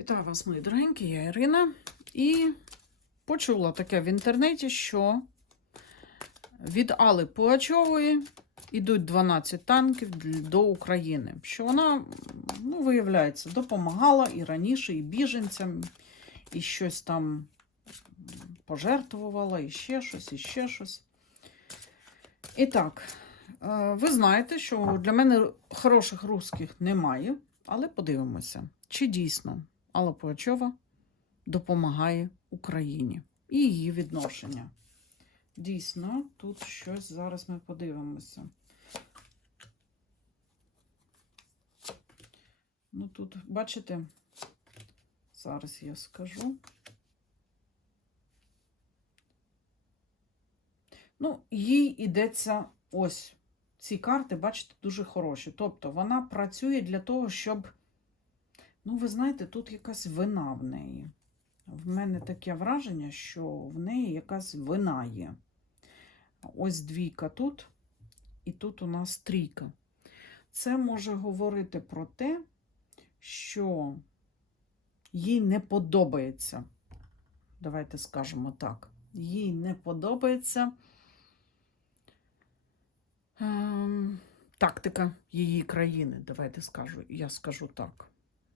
Вітаю вас, мої дорогенькі, я Ірина. І почула таке в інтернеті, що від Алли Пугачової йдуть 12 танків до України. Що вона, ну, виявляється, допомагала і раніше, і біженцям, і щось там пожертвувала, і ще щось, і ще щось. І так, е, ви знаєте, що для мене хороших русських немає, але подивимося, чи дійсно Алла Пугачова допомагає Україні і її відношення. Дійсно, тут щось зараз ми подивимося. Ну тут, бачите, зараз я скажу. Ну, їй йдеться ось ці карти, бачите, дуже хороші. Тобто вона працює для того, щоб Ну, ви знаєте, тут якась вина в неї. В мене таке враження, що в неї якась вина є. Ось двійка тут, і тут у нас трійка. Це може говорити про те, що їй не подобається. Давайте скажемо так. Їй не подобається ем, тактика її країни. Давайте скажу, я скажу так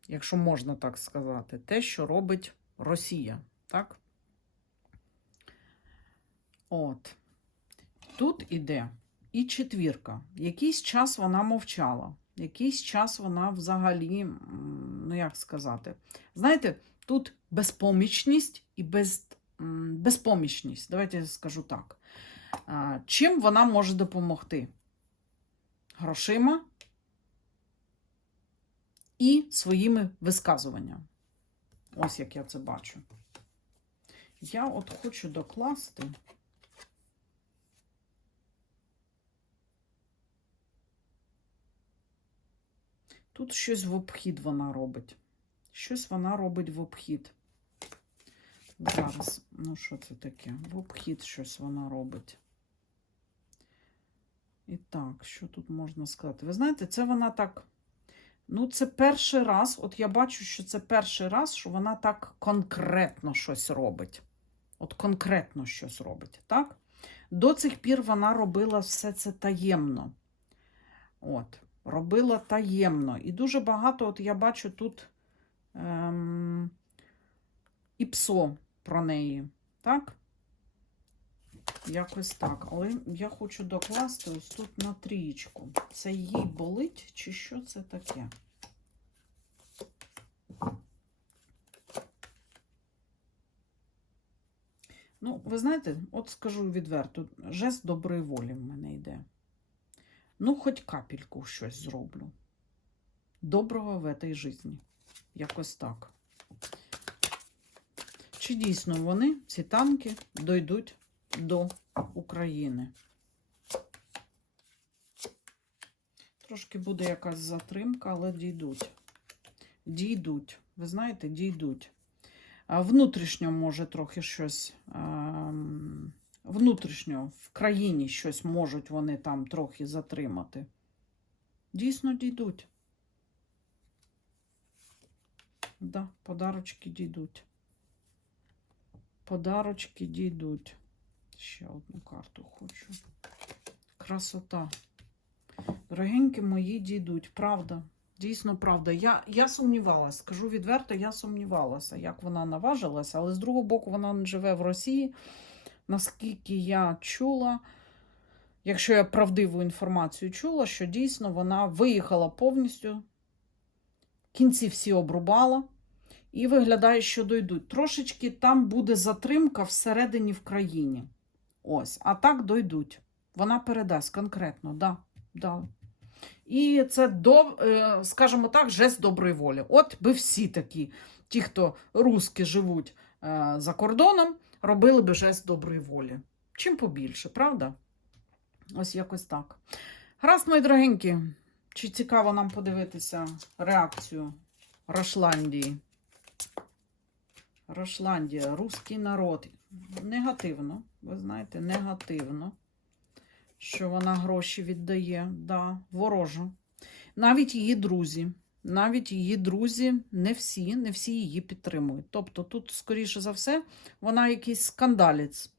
якщо можна так сказати, те, що робить Росія. Так? От. Тут іде і четвірка. Якийсь час вона мовчала, якийсь час вона взагалі, ну як сказати, знаєте, тут безпомічність і без, безпомічність. Давайте я скажу так. Чим вона може допомогти? Грошима, і своїми висказуваннями. Ось як я це бачу. Я от хочу докласти. Тут щось в обхід вона робить. Щось вона робить в обхід. Зараз, ну що це таке? В обхід щось вона робить. І так, що тут можна сказати? Ви знаєте, це вона так. Ну, це перший раз, от я бачу, що це перший раз, що вона так конкретно щось робить. От конкретно щось робить, так? До цих пір вона робила все це таємно. От, робила таємно. І дуже багато, от я бачу тут ем, і псо про неї, так? Якось так. Але я хочу докласти ось тут на трієчку. Це їй болить, чи що це таке? Ну, ви знаєте, от скажу відверто, жест доброї волі в мене йде. Ну, хоч капельку щось зроблю. Доброго в этой житті. Якось так. Чи дійсно вони, ці танки, дойдуть до України. Трошки буде якась затримка, але дійдуть. Дійдуть. Ви знаєте, дійдуть. Внутрішньо може трохи щось. Внутрішньо в країні щось можуть вони там трохи затримати. Дійсно дійдуть. Да, подарочки дійдуть. Подарочки дійдуть. Ще одну карту хочу. Красота. Дорогенькі мої дійдуть. Правда. Дійсно, правда. Я, я сумнівалася, скажу відверто, я сумнівалася, як вона наважилася, але з другого боку, вона не живе в Росії. Наскільки я чула, якщо я правдиву інформацію чула, що дійсно вона виїхала повністю, кінці всі обрубала. І виглядає, що дойдуть. Трошечки там буде затримка всередині в країні. Ось, а так дойдуть. Вона передасть конкретно, да, да. І це, до, е, скажімо так, жест доброї волі. От би всі такі, ті, хто русські живуть е, за кордоном, робили би жест доброї волі. Чим побільше, правда? Ось якось так. Гаразд, мої дорогенькі, чи цікаво нам подивитися реакцію Рошландії? Рошландія, руський народ. Негативно, ви знаєте, негативно, що вона гроші віддає, да, ворожу. Навіть її друзі, навіть її друзі, не всі, не всі її підтримують. Тобто тут, скоріше за все, вона якийсь скандалець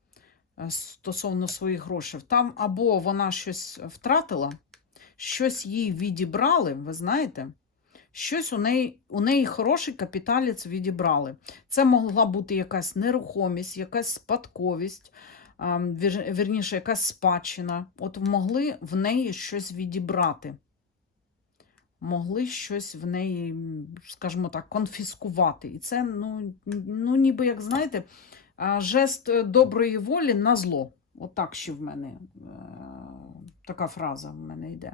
е, стосовно своїх грошей. Там або вона щось втратила, щось їй відібрали, ви знаєте, щось у неї, у неї хороший капіталець відібрали. Це могла бути якась нерухомість, якась спадковість, вірніше, якась спадщина. От могли в неї щось відібрати. Могли щось в неї, скажімо так, конфіскувати. І це, ну, ну ніби, як знаєте, жест е, доброї волі на зло. Отак ще в мене е, така фраза в мене йде.